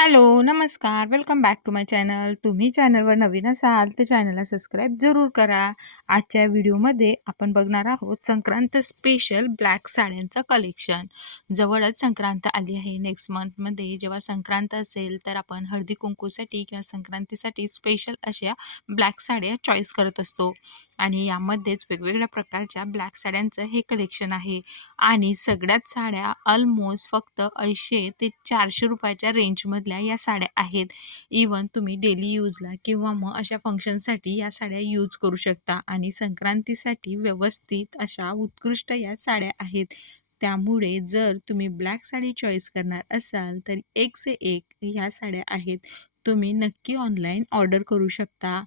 Hello नमस्कार. Welcome back to my channel तुम्ही चॅनलवर नवीन असाल तर चॅनलला सबस्क्राईब जरूर करा. आजच्या व्हिडिओमध्ये आपण बघणार आहोत संक्रांत स्पेशल ब्लॅक साड्यांचं कलेक्शन जवळच संक्रांत आली आहे. नेक्स्ट मंथमध्ये जेव्हा संक्रांत असेल तर आपण हळदी कुंकूसाठी किंवा संक्रांतीसाठी स्पेशल अशा ब्लॅक साड्या चॉईस करत असतो. आणि यामध्येच वेगवेगळ्या प्रकारच्या ब्लॅक साड्यांचं हे कलेक्शन आहे. आणि सगळ्यात साड्या ऑलमोस्ट फक्त ऐंशी ते चारशे रुपयाच्या रेंजमधल्या या साड्या आहेत. इवन तुम्ही डेली यूजला किंवा मग अशा फंक्शनसाठी या साड्या यूज करू शकता. आणि संक्रांतीसाठी व्यवस्थित अशा उत्कृष्ट या साड्या आहेत. त्यामुळे जर तुम्ही ब्लॅक साडी चॉईस करणार असाल तर एक से एक ह्या साड्या आहेत. तुम्ही नक्की ऑनलाईन ऑर्डर करू शकता.